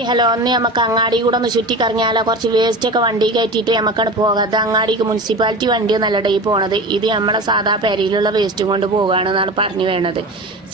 Hi hello ഒന്ന് നമുക്ക് അങ്ങാടി കൂടെ ഒന്ന് ചുറ്റിക്കറങ്ങിയാലോ? കുറച്ച് വേസ്റ്റ് ഒക്കെ വണ്ടി കയറ്റിയിട്ട് നമുക്കവിടെ പോകാത്ത അങ്ങാടിക്ക് മുനിസിപ്പാലിറ്റി വണ്ടി നല്ലടേ പോണത്. ഇത് നമ്മളെ സാധാ പെരയിലുള്ള വേസ്റ്റ് കൊണ്ട് പോകുകയാണെന്നാണ് പറഞ്ഞു വേണത്.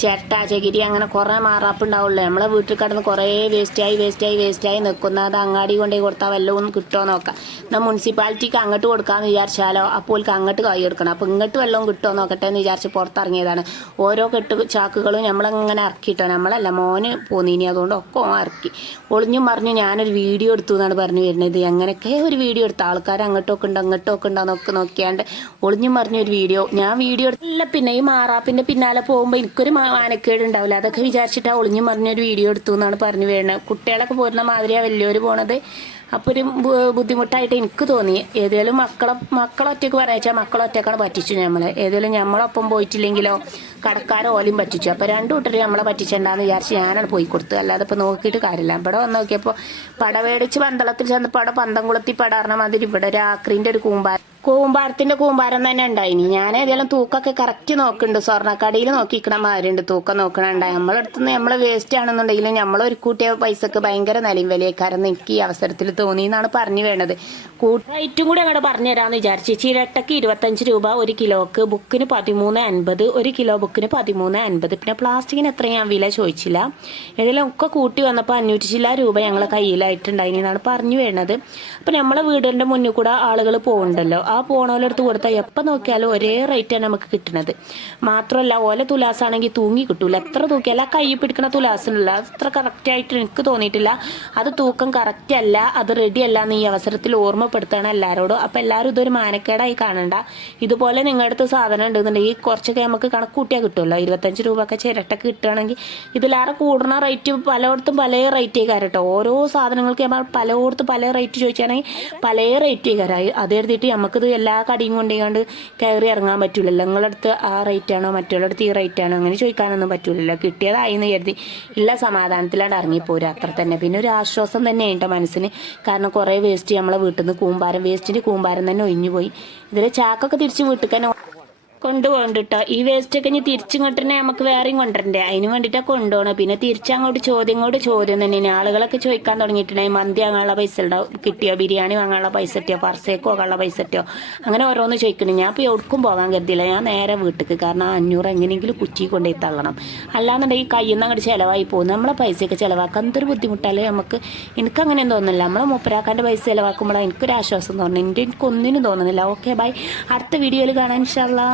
ചിരട്ട ചകിരി അങ്ങനെ കുറേ മാറാപ്പ് ഉണ്ടാവുള്ളൂ നമ്മളെ വീട്ടിൽ കിടന്ന് കുറേ വേസ്റ്റായി വേസ്റ്റായി വേസ്റ്റായി നിൽക്കുന്ന. അത് അങ്ങാടി കൊണ്ടേ കൊടുത്താൽ വല്ലതും കിട്ടുമോ നോക്കാം. എന്നാൽ മുനിസിപ്പാലിറ്റിക്ക് അങ്ങോട്ട് കൊടുക്കാമെന്ന് വിചാരിച്ചാലോ? അപ്പോൾ അങ്ങോട്ട് കൈ കൊടുക്കണം. അപ്പോൾ ഇങ്ങോട്ട് വെള്ളവും കിട്ടുമോ നോക്കട്ടെ എന്ന് വിചാരിച്ച് പുറത്തിറങ്ങിയതാണ്. ഓരോ കെട്ട് ചാക്കുകളും നമ്മളങ്ങനെ ഇറക്കിയിട്ടോ നമ്മളല്ല മോന് പോന്നീനി. അതുകൊണ്ട് ഒക്കെ ഇറക്കി. ഒളിഞ്ഞും മറിഞ്ഞു ഞാനൊരു വീഡിയോ എടുത്തു എന്നാണ് പറഞ്ഞു വരുന്നത്. അങ്ങനെയൊക്കെ ഒരു വീഡിയോ എടുത്ത ആൾക്കാർ അങ്ങോട്ടൊക്കെ ഉണ്ട് അങ്ങോട്ടൊക്കെ ഉണ്ടോ എന്നൊക്കെ നോക്കിയാണ്ട് ഒളിഞ്ഞും മറിഞ്ഞ ഒരു വീഡിയോ. ഞാൻ വീഡിയോ എടുത്തില്ല പിന്നെ ഈ മാറാപ്പിന്റെ പിന്നാലെ പോകുമ്പോൾ എനിക്കൊരു മാനക്കേട് ഉണ്ടാവില്ല. അതൊക്കെ വിചാരിച്ചിട്ടാണ് ഒളിഞ്ഞും മറിഞ്ഞൊരു വീഡിയോ എടുത്തു എന്നാണ് പറഞ്ഞു വരുന്നത്. കുട്ടികളൊക്കെ പോരുന്ന മാതിരിയാണ് വലിയവർ പോണത്. അപ്പോൾ ഒരു ബുദ്ധിമുട്ടായിട്ട് എനിക്ക് തോന്നി. ഏതേലും മക്കളെ മക്കളൊറ്റയ്ക്ക് പറയാച്ചാൽ മക്കളൊറ്റക്കാണ് പറ്റിച്ചു നമ്മളെ ഏതേലും നമ്മളൊപ്പം പോയിട്ടില്ലെങ്കിലോ കടക്കാരോ ഓലും പറ്റിച്ചു. അപ്പോൾ രണ്ടു കൂട്ടർ നമ്മളെ പറ്റിച്ചണ്ടെന്ന് വിചാരിച്ച് ഞാനാണ് പോയി കൊടുത്തു അല്ലാതെ ഇപ്പോൾ നോക്കിയിട്ട് കാര്യമില്ല. ഇവിടെ വന്ന് നോക്കിയപ്പോൾ പട മേടിച്ച് പന്തളത്തിൽ ചെന്നപ്പോൾ അവിടെ പന്തം കുളത്തി പടാറിന മാതിരി ഇവിടെ ഒരു ഒരു കൂമ്പാരം കൂമ്പാരത്തിന്റെ കൂമ്പാരം തന്നെ ഉണ്ടായിനി ഞാൻ ഏതായാലും തൂക്കൊക്കെ കറക്റ്റ് നോക്കുന്നുണ്ട്. സ്വർണക്കടയിൽ നോക്കിക്കണ മാതിരിണ്ട് തൂക്കം നോക്കണുണ്ടായി നമ്മളടുത്ത് നിന്ന് നമ്മളെ വേസ്റ്റ് ആണെന്നുണ്ടെങ്കിലും നമ്മൾ ഒരു കൂട്ടിയ പൈസക്ക് ഭയങ്കര നിലയും വിലയേക്കാരെന്ന് എനിക്ക് ഈ അവസരത്തിൽ തോന്നി എന്നാണ് പറഞ്ഞു വേണത് കൂട്ടായിട്ടും കൂടി അങ്ങോട്ട് പറഞ്ഞു തരാമെന്ന് വിചാരിച്ചു. ചിരട്ടക്ക് ഇരുപത്തഞ്ച് രൂപ ഒരു കിലോക്ക് ബുക്കിന് പതിമൂന്ന് അൻപത് ഒരു കിലോ ബുക്കിന് പതിമൂന്ന് അൻപത്. പിന്നെ പ്ലാസ്റ്റിക്കിന് എത്ര ഞാൻ വില ചോദിച്ചില്ല. ഏതെങ്കിലും ഒക്കെ കൂട്ടി വന്നപ്പോൾ അഞ്ഞൂറ്റി ചില്ല രൂപ ഞങ്ങളെ കയ്യിലായിട്ടുണ്ടായിനി എന്നാണ് പറഞ്ഞു വേണത് അപ്പം നമ്മളെ വീടിന്റെ മുന്നിൽ കൂടെ ആളുകൾ പോകുന്നുണ്ടല്ലോ ആ പോണോലെടുത്ത് കൊടുത്താൽ എപ്പോൾ നോക്കിയാലും ഒരേ റേറ്റാണ് നമുക്ക് കിട്ടുന്നത് മാത്രമല്ല ഓല തുലാസാണെങ്കിൽ തൂങ്ങി കിട്ടൂല. എത്ര തൂക്കിയാലും ആ കൈ പിടിക്കണ തുലാസിനുള്ള അത്ര കറക്റ്റ് ആയിട്ട് എനിക്ക് തോന്നിയിട്ടില്ല. അത് തൂക്കം കറക്റ്റ് അല്ല അത് റെഡി അല്ല എന്ന് ഈ അവസരത്തിൽ ഓർമ്മപ്പെടുത്തണം എല്ലാവരോടും അപ്പം എല്ലാവരും ഇതൊരു മാനക്കേടായി കാണണ്ട. ഇതുപോലെ നിങ്ങളുടെ അടുത്ത് സാധനം ഉണ്ടെന്നുണ്ടെങ്കിൽ കുറച്ചൊക്കെ നമുക്ക് കണക്ക് കൂട്ടിയാൽ കിട്ടുമല്ലോ ഇരുപത്തഞ്ച് രൂപ ഒക്കെ ചിരട്ടക്ക് കിട്ടുകയാണെങ്കിൽ ഇതിലേറെ കൂടുന്ന റേറ്റ് പലയിടത്തും പല റേറ്റ് കേട്ടോ ഓരോ സാധനങ്ങൾക്ക് നമ്മൾ പലയിടത്തും പല റേറ്റ് ചോദിച്ചാണെങ്കിൽ പല റേറ്റ് കയറായി അത് എഴുതിയിട്ട് നമുക്കിത് എല്ലാ കടിയും കൊണ്ടുകൊണ്ട് കയറി ഇറങ്ങാൻ പറ്റില്ലല്ലോ നിങ്ങളടുത്ത് ആ റേറ്റ് ആണോ? മറ്റുള്ളടത്ത് ഈ റേറ്റ് ആണോ? അങ്ങനെ ചോദിക്കാനൊന്നും പറ്റില്ലല്ലോ കിട്ടിയതായി എന്ന് കരുതി ഇല്ല സമാധാനത്തിലാണ് ഇറങ്ങിപ്പോരും. അത്ര തന്നെ. പിന്നെ ഒരു ആശ്വാസം തന്നെ ഉണ്ട് മനസ്സിന്. കാരണം കുറേ വേസ്റ്റ് നമ്മളെ വീട്ടിൽ നിന്ന് കൂമ്പാരം വേസ്റ്റിന്റെ കൂമ്പാരം തന്നെ ഒഴിഞ്ഞു പോയി ഇതിൽ ചാക്കൊക്കെ തിരിച്ച് വീട്ടിൽ തന്നെ കൊണ്ടുപോകണ്ട കേട്ടോ ഈ വേസ്റ്റ് ഒക്കെ ഇനി തിരിച്ചിങ്ങോട്ട് തന്നെ നമുക്ക് വേറെയും കൊണ്ടുവരണ്ടേ? അതിന് വേണ്ടിയിട്ടാണ് കൊണ്ടുപോകണം പിന്നെ തിരിച്ചങ്ങോട്ട് ചോദ്യം ഇങ്ങോട്ട് ചോദ്യം തന്നെയാണ്. ആളുകളൊക്കെ ചോദിക്കാൻ തുടങ്ങിയിട്ടുണ്ടെങ്കിൽ മന്തി വാങ്ങാനുള്ള പൈസ ഉണ്ടാവും കിട്ടിയോ? ബിരിയാണി വാങ്ങാനുള്ള പൈസ കിട്ടിയോ? പർസേക്ക് പോകാനുള്ള പൈസ കിട്ടിയോ? അങ്ങനെ ഓരോന്ന് ചോദിക്കണം ഞാൻ ഇപ്പോൾ എവിടേക്കും പോകാൻ കരുതിയില്ല. ഞാൻ നേരെ വീട്ടിലേക്ക് കാരണം ആ അഞ്ഞൂറ് എങ്ങനെയെങ്കിലും കുറ്റി കൊണ്ടുപോയി തള്ളണം. അല്ലാന്നുണ്ടെങ്കിൽ കയ്യിൽ നിന്ന് അങ്ങോട്ട് ചിലവായി പോകും. നമ്മളെ പൈസയൊക്കെ ചിലവാക്കാൻ എന്തൊരു ബുദ്ധിമുട്ടല്ലേ നമുക്ക്. എനിക്ക് അങ്ങനെ തോന്നുന്നില്ല. നമ്മളെ മുപ്പരാക്കാന്റെ പൈസ ചിലവാക്കുമ്പോഴാണ് എനിക്കൊരു ആശ്വാസം തോന്നുന്നത്. എന്റെ എനിക്കൊന്നിനും തോന്നുന്നില്ല. Okay bye. അടുത്ത വീഡിയോയിൽ കാണാൻ ഇൻഷാല്ലാ